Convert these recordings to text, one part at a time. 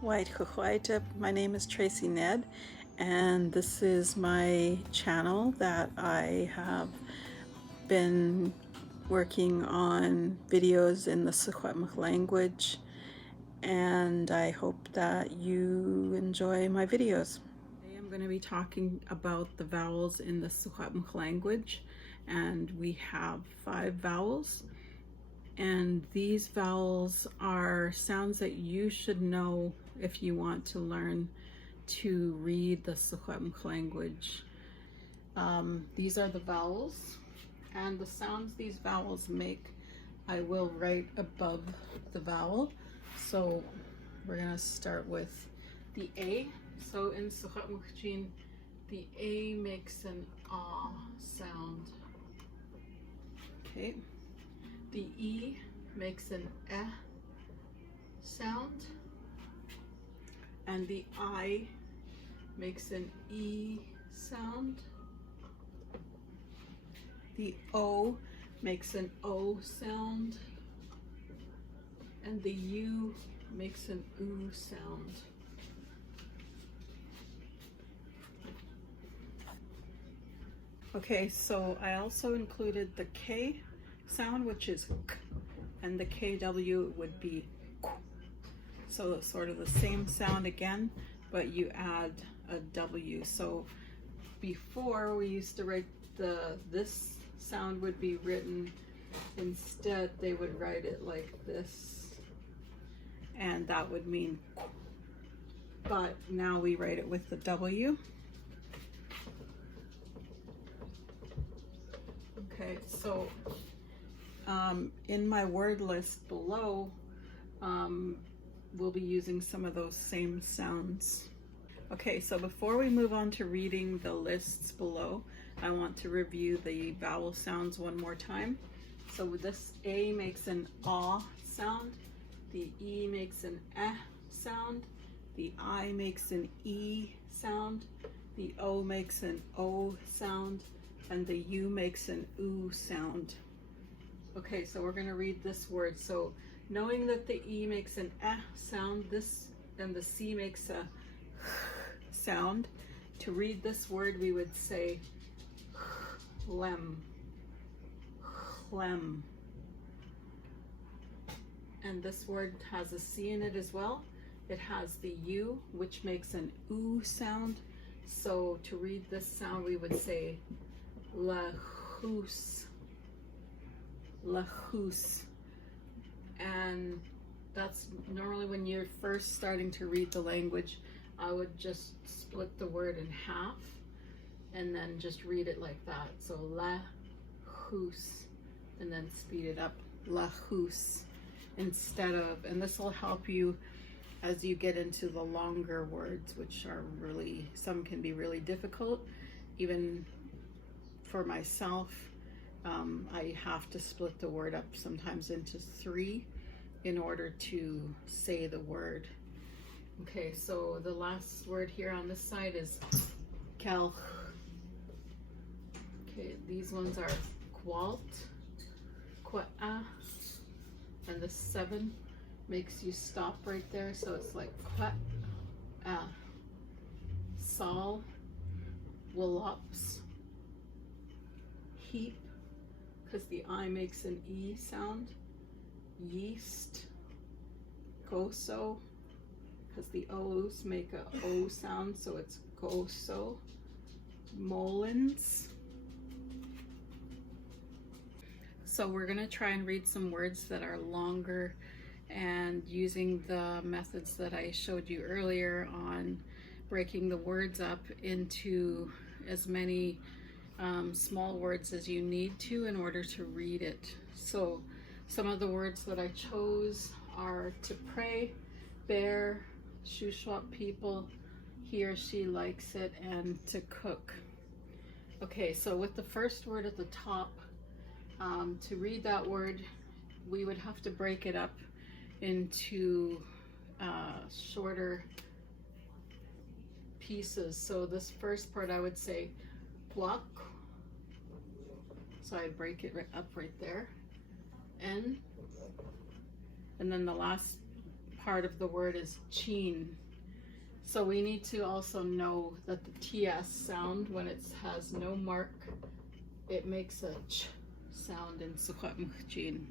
White Kukwstsemc. My name is Ms.Ned, and this is my channel that I have been working on videos in the Secwepemctsin language, and I hope that you enjoy my videos. Today I'm going to be talking about the vowels in the Secwepemctsin language, and we have 5 vowels. And these vowels are sounds that you should know if you want to learn to read the Secwepemctsin language. These are the vowels, and the sounds these vowels make I will write above the vowel. So we're going to start with the A. So in Secwepemctsin, the A makes an ah sound. Okay. The E makes an eh sound, and the I makes an E sound. The O makes an O sound, and the U makes an oo sound. Okay, so I also included the K sound, which is k, and the KW would be k. So it's sort of the same sound again, but you add a W. So before we used to write this sound would be written, instead they would write it like this, and that would mean k. But now we write it with the W. Okay, so in my word list below, we'll be using some of those same sounds. Okay, so before we move on to reading the lists below, I want to review the vowel sounds one more time. So this A makes an ah sound, the E makes an eh sound, the I makes an E sound, the O makes an O sound, and the U makes an oo sound. Okay, so we're going to read this word. So knowing that the E makes an eh sound, this and the C makes a sound, to read this word we would say lem, chlem. And this word has a C in it as well. It has the U, which makes an oo sound. So to read this sound we would say lahus, lahus. And that's normally when you're first starting to read the language, I would just split the word in half and then just read it like that. So lahus, and then speed it up, lahus, instead of, and this will help you as you get into the longer words, which are really, some can be really difficult. Even for myself, I have to split the word up sometimes into 3 in order to say the word. Okay, so the last word here on this side is kelch. Okay, these ones are qualt, qua, and the 7 makes you stop right there, so it's like qua, sol, wallops, heap, because the I makes an E sound, yeast, goso, because the O's make a O sound, so it's goso, molens. So we're going to try and read some words that are longer, and using the methods that I showed you earlier on breaking the words up into as many small words as you need to in order to read it. So some of the words that I chose are to pray, bear, shuswap people, he or she likes it, and to cook. Okay, so with the first word at the top, to read that word, we would have to break it up into shorter pieces. So this first part I would say guac. So I'd break it up right there. And then the last part of the word is chin. So we need to also know that the TS sound, when it has no mark, it makes a ch sound in Secwepemctsin.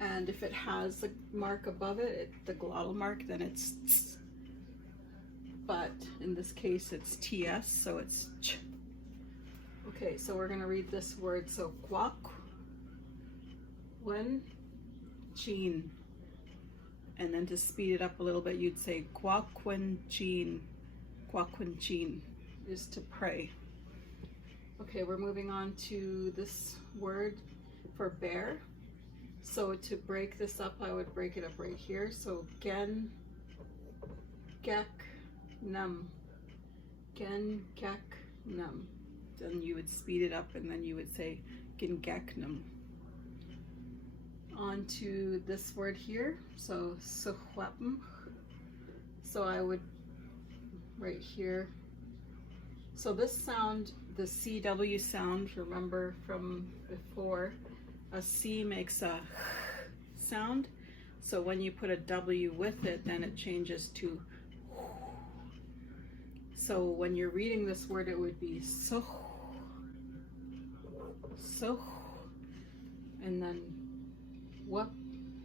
And if it has a mark above it, the glottal mark, then it's ts. But in this case, it's TS, so it's ch. Okay, so we're gonna read this word. So Kukwstsemc. And then to speed it up a little bit, you'd say Kukwstsemc. Kukwstsemc is to pray. Okay, we're moving on to this word for bear. So to break this up, I would break it up right here. So gen, gek, num. Gen, gek, num. Then you would speed it up and then you would say gen, gek, num. On to this word here. So Secwepemc. So I would right here. So this sound, the CW sound, remember from before, a C makes a sound. So when you put a W with it, then it changes to. So when you're reading this word, it would be so, and then what?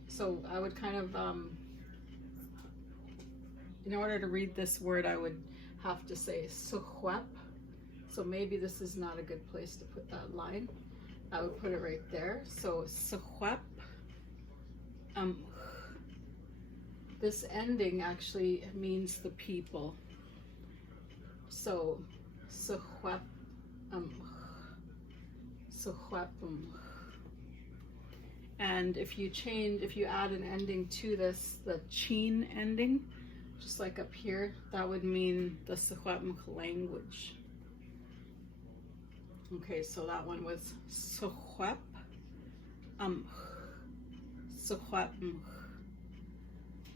So I would kind of, in order to read this word, I would have to say Secwep. So maybe this is not a good place to put that line. I would put it right there. So Secwep. This ending actually means the people. So Secwep. Secwepemc. And if you add an ending to this, the chin ending, just like up here, that would mean the Secwepemc language. Okay, so that one was Secwepemc. Secwepemc.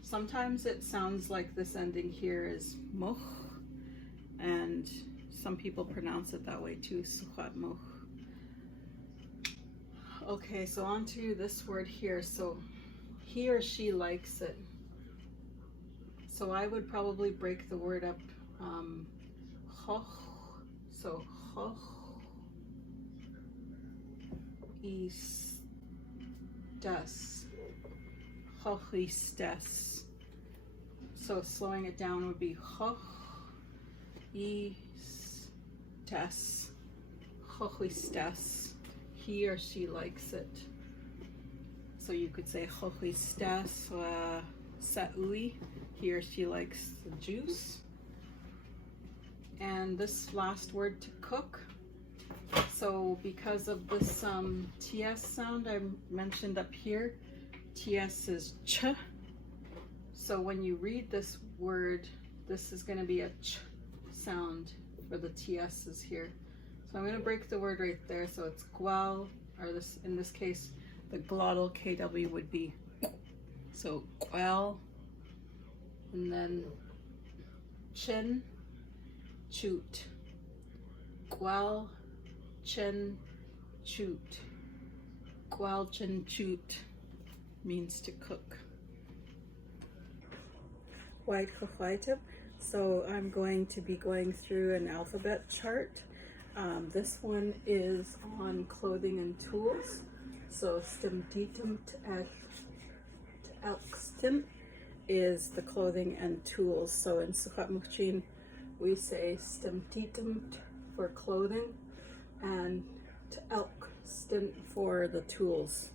Sometimes it sounds like this ending here is moch, and some people pronounce it that way too, Secwepemc. Okay, so on to this word here. So he or she likes it. So I would probably break the word up. Hoch. So hoch. Is das. Hoch is das. So slowing it down would be hoch is das. Hoch is das. He or she likes it. So you could say hoch is das saui. He or she likes the juice. And this last word, to cook. So because of this TS sound I mentioned up here, TS is ch. So when you read this word, this is going to be a ch sound for the TS's here. So I'm going to break the word right there. So it's gwal, or this, in this case, the glottal KW would be. So gwal, and then chin, choot. Gwal, chin, choot. Gwal, chin, choot means to cook. White Kukwstsemc. So I'm going to be going through an alphabet chart. This one is on clothing and tools. So Kukwstsemc is the clothing and tools. So in Secwepemctsin we say Kukwstsemc for clothing and Kukwstsemc for the tools.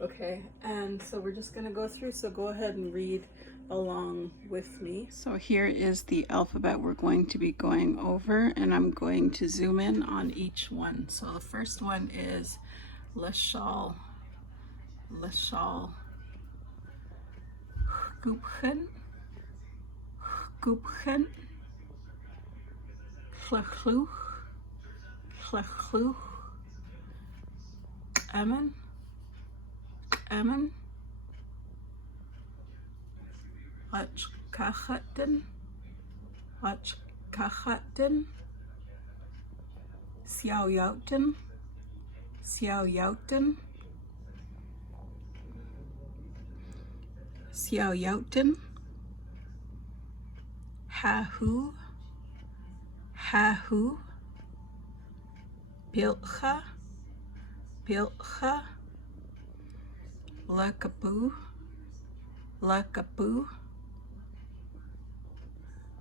Okay, and so we're just going to go through, so go ahead and read along with me. So here is the alphabet we're going to be going over, and I'm going to zoom in on each one. So the first one is Lashal, Goopchen, Chlechluch, Emmen, Wachkachatten, Siouten, Secwepemctsin, ha-hu, ha-hu, bilcha, bilcha, lekapoo, lekapoo,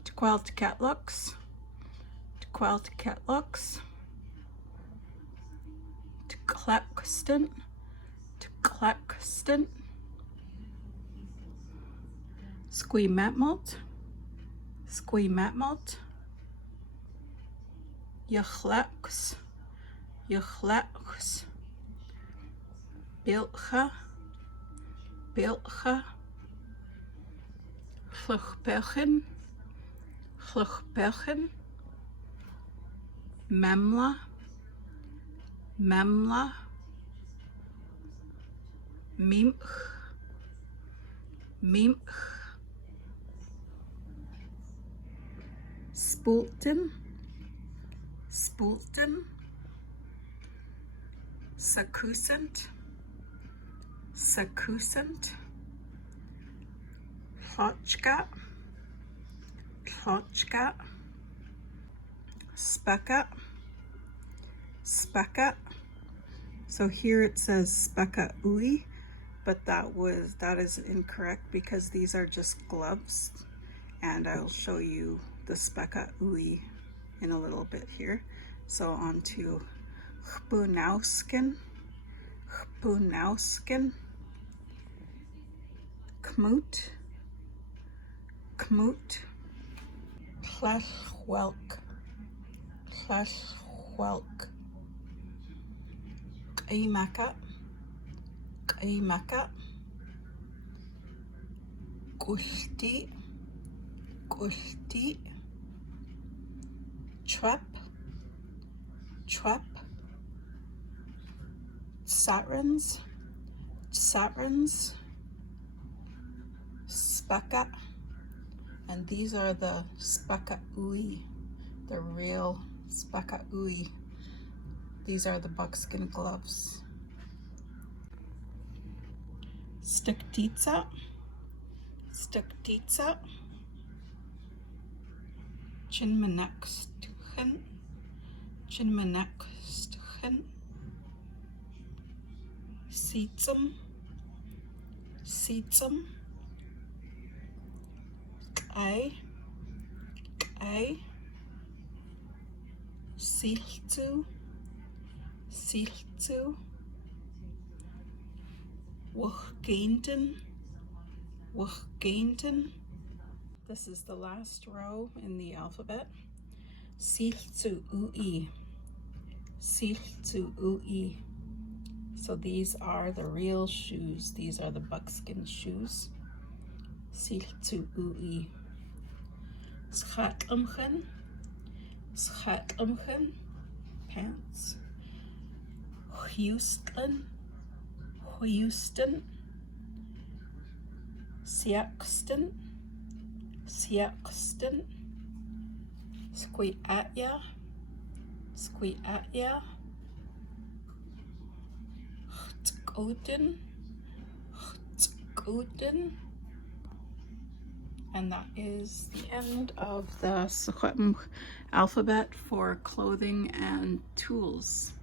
Kukwstsemc, Kukwstsemc, Kukwstsemc, Kukwstsemc, Secwepemctsin, Secwepemctsin, Kukwstsemc, Kukwstsemc, bilcha, bilcha, Secwepemctsin, Secwepemctsin, memla, memla, mimch, mimch, spoelten, spoelten, Secwepemctsin, Secwepemctsin, tlotchka, tlotchka, spekka, spekka. So here it says spekka ui, but that is incorrect because these are just gloves, and I'll show you the spekka ui in a little bit here. So on to Kukwstsemc, Kukwstsemc, kmoot, kmoot, kleshwelk, kleshwelk, qimaka, qimaka, qushti, qushti, trep, trep, satrans, satrans, spekka, and these are the spekka ui, the real spekka ui. These are the buckskin gloves. Sticktitsa, sticktitsa, chinmanekstchen, chinmanekstchen, seetsum, seetsum, qai, qai, siltsu, siltsu, wuchgainten, wuchgainten. This is the last row in the alphabet. Siltsu ui, siltsu ui. So these are the real shoes. These are the buckskin shoes. Siltsu ui. Secwepemctsin, Secwepemctsin, pants. Houston, Houston, Seaxton, Seaxton, Secwepemctsin, Secwepemctsin, Chtgoten, Chtgoten. And that is the end of the Secwepemc alphabet for clothing and tools.